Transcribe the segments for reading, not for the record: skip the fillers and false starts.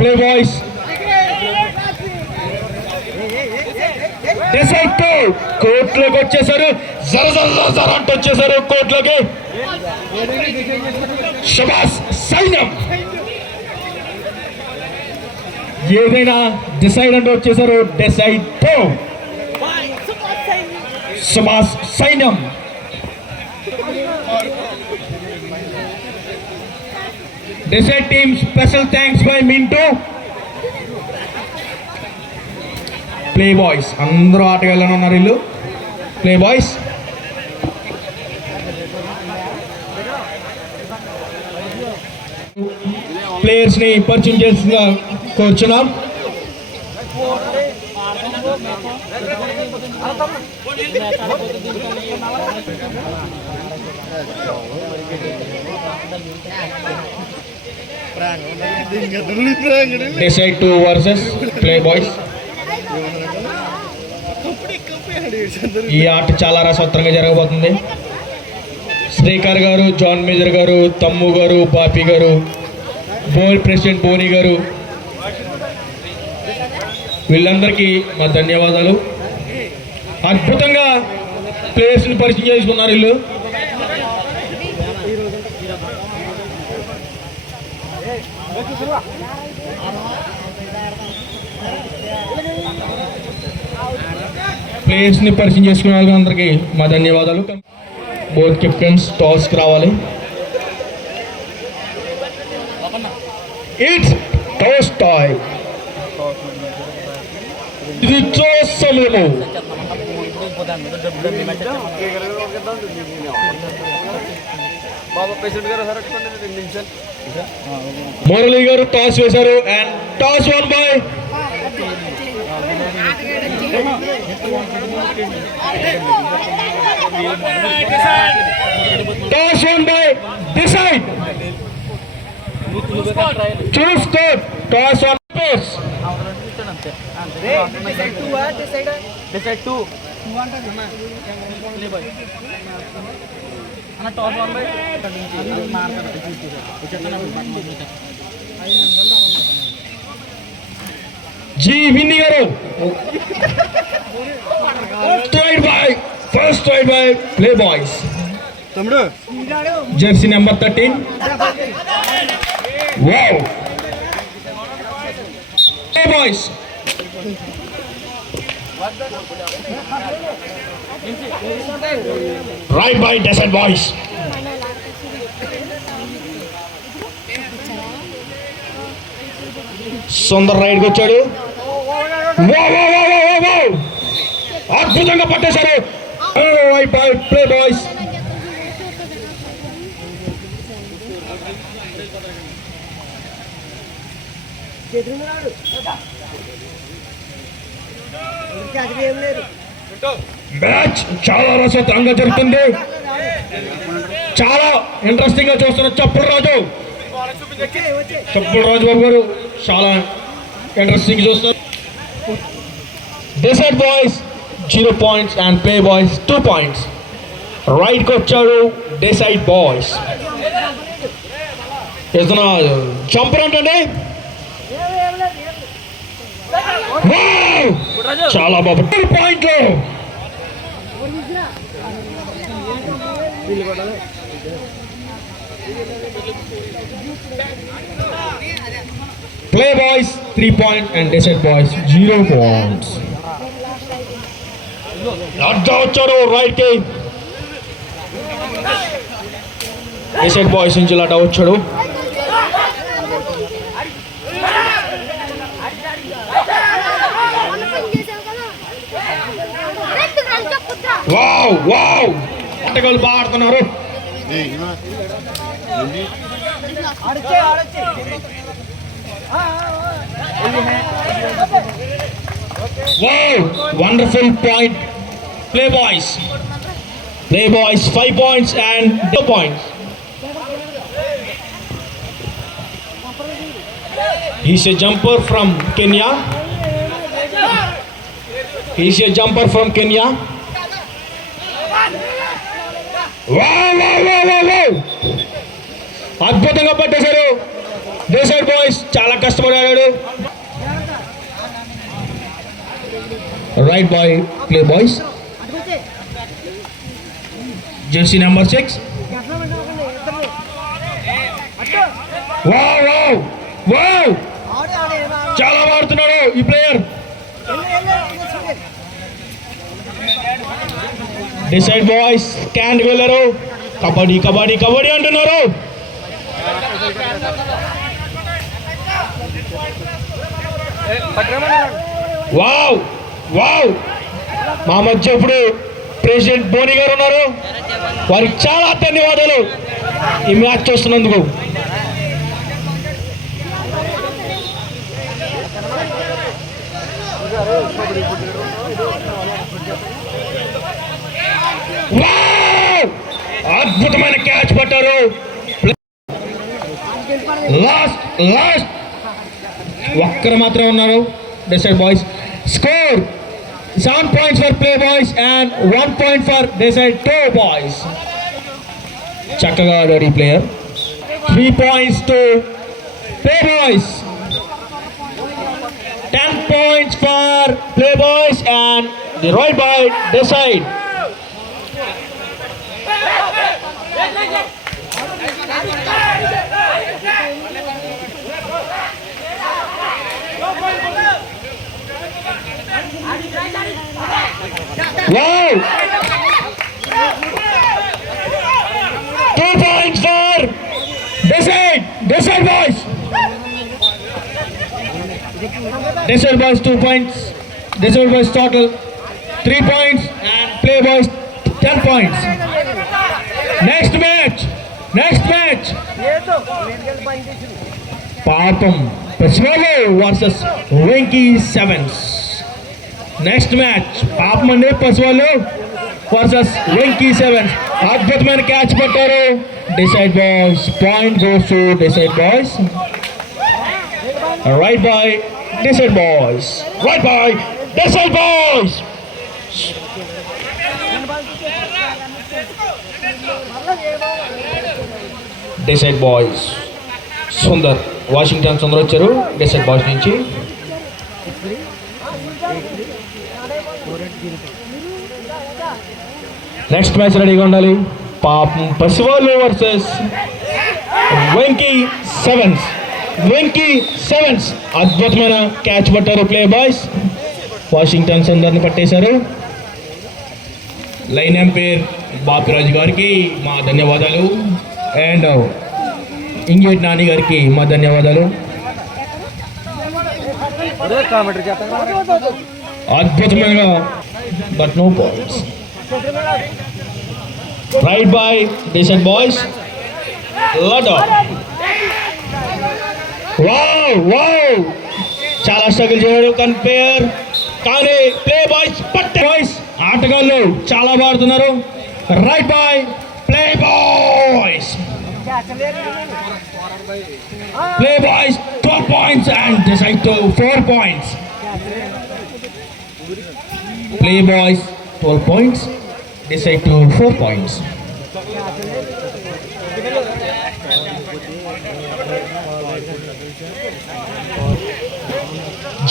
Play boys. Decide to కోర్టులోకి వచ్చేసారు. జర జర జర జర అంటూ వచ్చేసారు కోర్టులోకి. షబాస్ సైన్యం ఏదైనా డిసైడ్ అంటూ వచ్చేసారు. డిసైడ్ టు షబాస్ సైన్యం. Decide team special thanks by Mintu. Play boys అందరూ ఆటగాళ్ళని ఉన్నారు వీళ్ళు. ప్లే బాయ్స్ ప్లేయర్స్ ని పరిచయం చేస్తున్నా కోరుచున్నాం. Decide 2 versus Play boys. ఈ ఆట చాలా రసవత్తరంగా జరగబోతుంది. శ్రీకర్ గారు, జాన్ మేజర్ గారు, తమ్ము గారు, బాపి గారు, ప్రెసిడెంట్ బోని గారు, వీళ్ళందరికీ మా ధన్యవాదాలు. అద్భుతంగా ప్లేయర్స్ని పరిచయం చేసుకున్నారు వీళ్ళు. ప్లేయర్స్ని పరిచయం చేసుకునే వాళ్ళకి అందరికీ మా ధన్యవాదాలు. బోత్ కెప్టెన్స్ టాస్కి రావాలి. It's toss time. ఇది టాస్ సమయము. మురళి గారు టాస్ వేశారు and toss won by toss won by decide. Choose court toss won pace. Decide 2 జీ Vinni garu. First tried by play boys. Jersey number 13. Wow play boys. Right by Desert Boys. Sundar రైడ్కి వచ్చాడు. అద్భుతంగా పట్టేశారు. Right by Play Boys. Match చాలా రసవత్తరంగా జరుగుతుంది. చాలా ఇంట్రెస్టింగ్ గా చూస్తున్న చప్పుడు రాజు బాబు గారు చాలా ఇంట్రెస్టింగ్ చూస్తారు. Decide boys 0 points and play boys 2 points. Right కి వచ్చాడు డిసైడ్ బాయ్స్. ఏదైనా జంపర్ అంటే చాలా బాబు పాయింట్ లో play boys 3 points and decide boys 0 points. అడ్డా వచ్చాడు రైట్ కి. డిసైడ్ బాయ్స్ నుంచి అడ్డా వచ్చాడు. వావ్ వావ్ ఆటగాళ్ళు బాగా ఆడుతున్నారు. Wow wonderful point play boys. Play boys 5 points and 2 points. He's a jumper from Kenya. అద్భుతంగా పట్టేశారు డిసైడ్ బాయ్స్. చాలా కష్టపడి ఆడాడు. Right boy play boys. Jersey number 6. Wow wow wow చాలా ఆడుతున్నాడు ఈ ప్లేయర్. డిసైడ్ బాయ్స్ క్యాండ్ వెళ్ళరు. కబడ్డీ కబడ్డీ కబడ్డీ అంటున్నారు. వావ్ వావ్ మా మధ్య ఇప్పుడు ప్రెసిడెంట్ బోని గారు ఉన్నారు. వారికి చాలా ధన్యవాదాలు ఈ మ్యాచ్ చూస్తున్నందుకు. అద్భుతమైన క్యాచ్ పట్టారు. లాస్ట్ లాస్ట్ ఒక్కరు మాత్రమే ఉన్నారు decide boys. Score 7 points for play boys and 1 point for decide 2 boys. చక్కగా ఆడాడు ఈ ప్లేయర్. 3 points to play boys. 10 points for play boys and the right by decide. Wow! 2 points for decide boys. Decide boys 2 points. Decide boys total 3 points and play boys 10 points. Next match. Papam Peswalo versus Winky Sevens. Next match పాపమండి పశువులు versus Venky sevens. అద్భుతమైన catch పట్టారు decide boys. Point goes to decide boys. Right by decide boys. Right by decide boys. Decide boys Sundar Washington Sundar వచ్చారు decide boys నుంచి. Next match రెడీగా ఉండాలి. పాపం పశువులు వర్సెస్ వెంకీ సెవెన్స్. అద్భుతమైన క్యాచ్ పట్టారు ప్లే బాయ్స్. వాషింగ్టన్ సుందర్ని పట్టేశారు. లైన్ ఎంపైర్ బాపిరాజు గారికి మా ధన్యవాదాలు అండ్ ఇంగేట్ నాని గారికి మా ధన్యవాదాలు. అద్భుతమైన but no points. Right by decide boys. Wow చాలా స్ట్రగుల్ చేయడం కన్పేర్ కానీ ప్లే బాయ్స్ పట్టే బాయ్స్ ఆటగాళ్ళు చాలా బాడుతున్నారు. Right by play boys. Play boys 12 points and decide to 4 points. Play boys 12 points, decide to 4 points.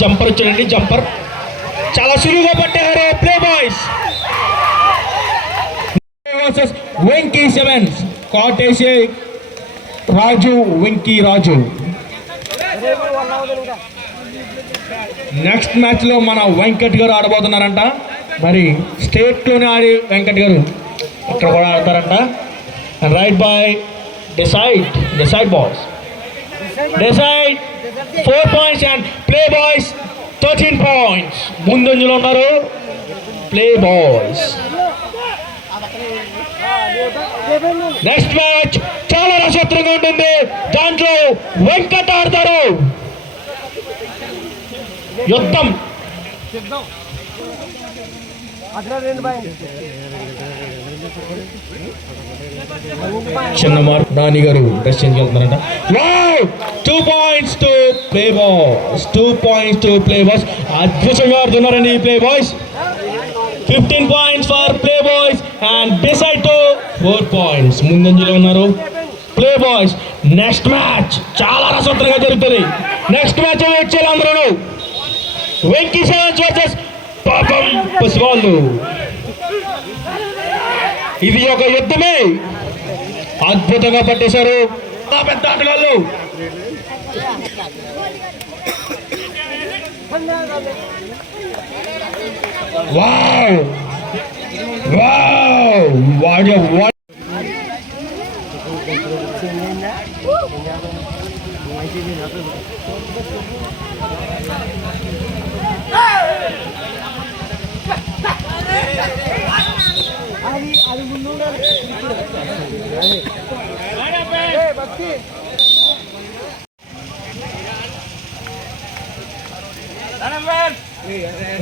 Jumper చూడండి, జంపర్ చాలా సులువుగా పట్టారు ప్లే బాయ్స్. వెంకీ సెవెన్స్ కాటేసే రాజు వెంకీ రాజు. నెక్స్ట్ మ్యాచ్ లో మన వెంకట్ గారు ఆడబోతున్నారంట. మరి స్టేట్ లోనే ఆడి వెంకట్ గారు ఇక్కడ కూడా ఆడతారంట. Right by decide boys. Decide 4 points and play boys 13 points. ముందంజలో ఉన్నారు ప్లే బాయ్స్. నెక్స్ట్ మ్యాచ్ చాలా రసవత్రంగా ఉంటుంది. దాంట్లో వెంకట్ ఆడతారు. యుద్ధం చిన్న మార్క్ నాని గారు డ్రెస్ చేంజ్ వెళ్తున్నారంట. 2 points to play boys. 2 points to play boys. అద్భుతంగా ఆడుతున్నారండి ఈ play boys. 15 points for play boys and decide to 4 points. ముందంజలో ఉన్నారు ప్లే బాయ్స్. నెక్స్ట్ మ్యాచ్ చాలా రసవత్తరంగా జరుగుతుంది. నెక్స్ట్ మ్యాచ్ వెయిట్ చేయాలి అందరూ. వెంకీ సెవెన్స్ వర్సెస్ పాపం పసివాళ్ళు. ఇది ఒక యుద్ధమే. అద్భుతంగా పట్టేశారు పెద్ద ఆటగాళ్ళు. Wow wow wow.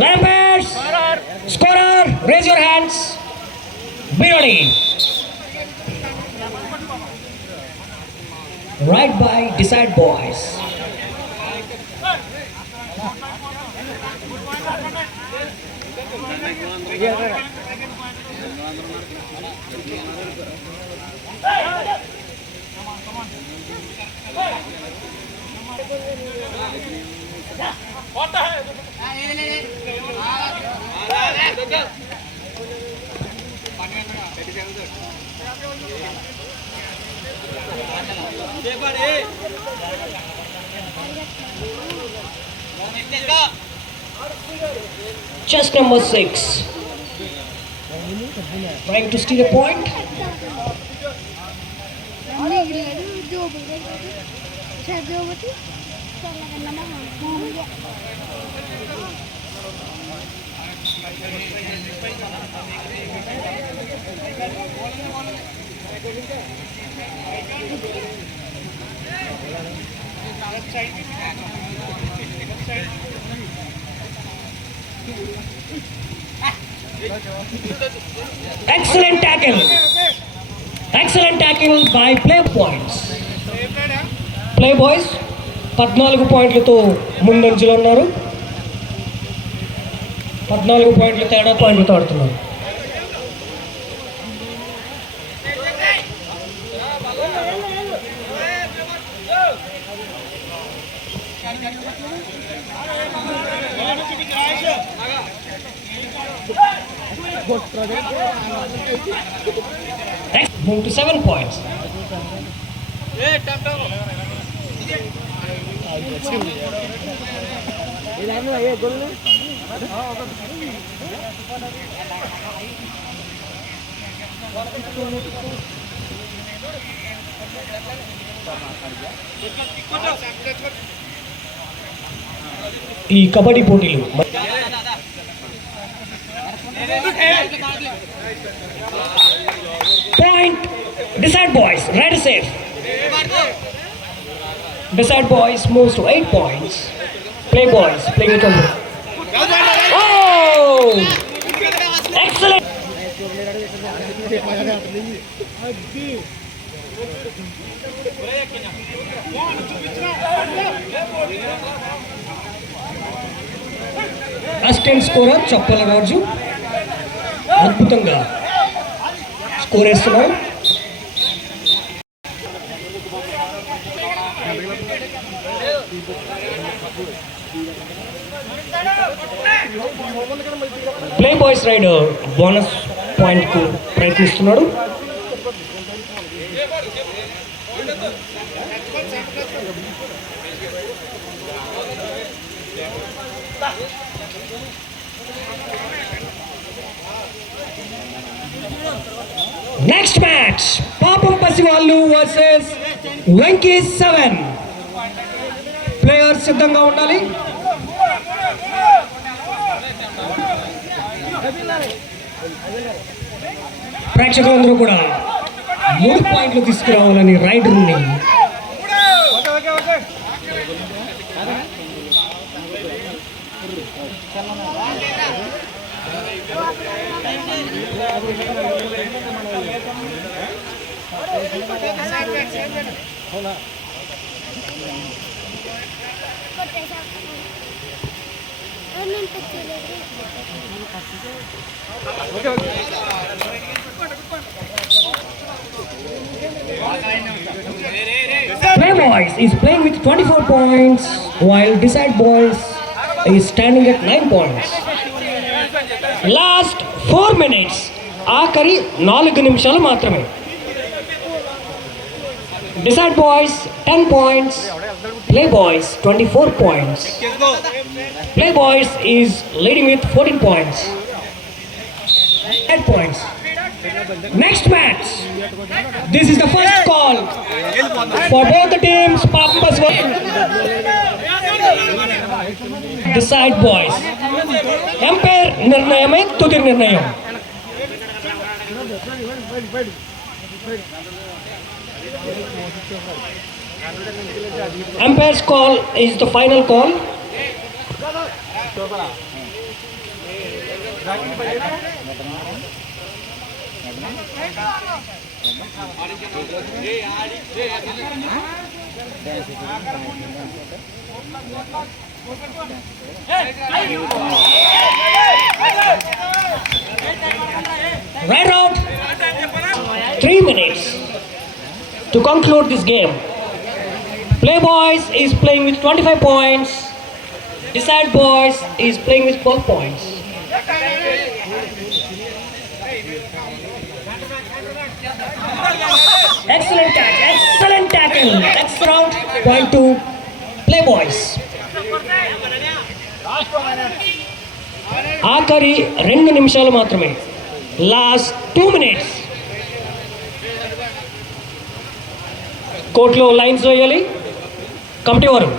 Lampers, scorer, raise your hands. Be ready. Right by Decide Boys. Chess number 6. Trying to steal a point. Excellent tackle. Excellent tackle by play points. Play boys 14 పాయింట్లతో ముందంజలో ఉన్నారు. 14 పాయింట్ల తేడా పాయింట్లతో ఆడుతున్నారు. Move to 7 points. ఈ కబడ్డీ పోటీలు point Decide Boys ready safe. Decide Boys moves to 8 points. Play Boys playing it over. Oh, excellent. Assistant scorer Chappala Raju అద్భుతంగా స్కోర్ వేస్తున్నాడు. Play boys raider bonus point కు ప్రయత్నిస్తున్నాడు. నెక్స్ట్ మ్యాచ్ పాపం పసివాళ్ళు వర్సెస్ వెంకీ 7. ప్లేయర్స్ సిద్ధంగా ఉండాలి. ప్రేక్షకులందరూ కూడా 3 పాయింట్లు తీసుకురావాలని రైడర్ని Playboys is playing with 24 points, while Decide Boys is standing at 9 points. Last 4 minutes. ఆఖరి 4 నిమిషాలు మాత్రమే. Decide Boys 10 points, Playboys 24 points. Playboys is leading with 14 points. 10 points. Next match. This is the first call for both the teams. Papas Decide Boys. Umpire నిర్ణయమే తుది నిర్ణయం. Umpire's call is the final call. Right out. 3 minutes to conclude this game. Playboys is playing with 25 points. Decide Boys is playing with 12 points. Excellent catch, excellent tackle. Next round, point to Playboys. ఆఖరి 2 నిమిషాలు మాత్రమే. లాస్ట్ 2 minutes. కోర్టులో లైన్స్ వేయాలి. కమిటీ వారు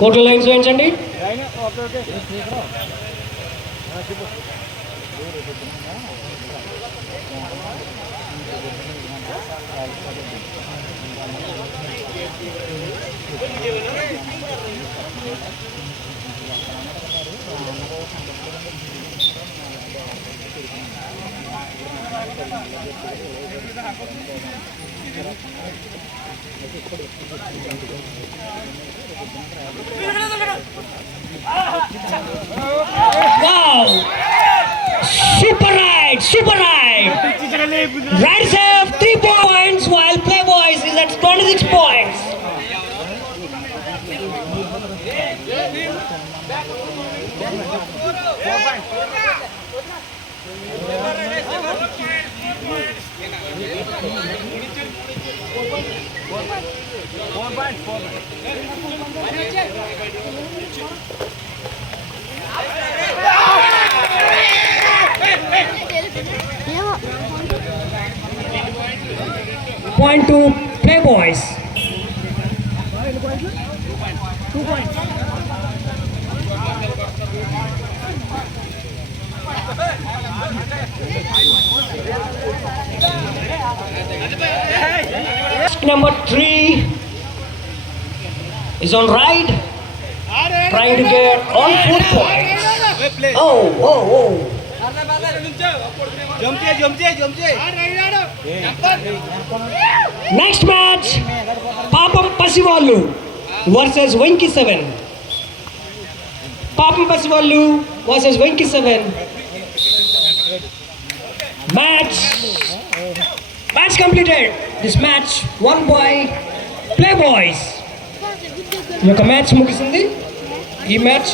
కోర్టులో లైన్స్ వేయించండి. Wow! Super ride! Super ride! Rides have 3 points while Playboys is at 26 points. Point to Playboys. 2 points. Number 3 is on ride, trying to get all 4 points. Oh. Next match, Papam Pasivallu versus Venki 7. Papam Pasivallu versus Venki 7. Match completed. This match won by Playboys. ఈ యొక్క మ్యాచ్ ముగిసింది. ఈ మ్యాచ్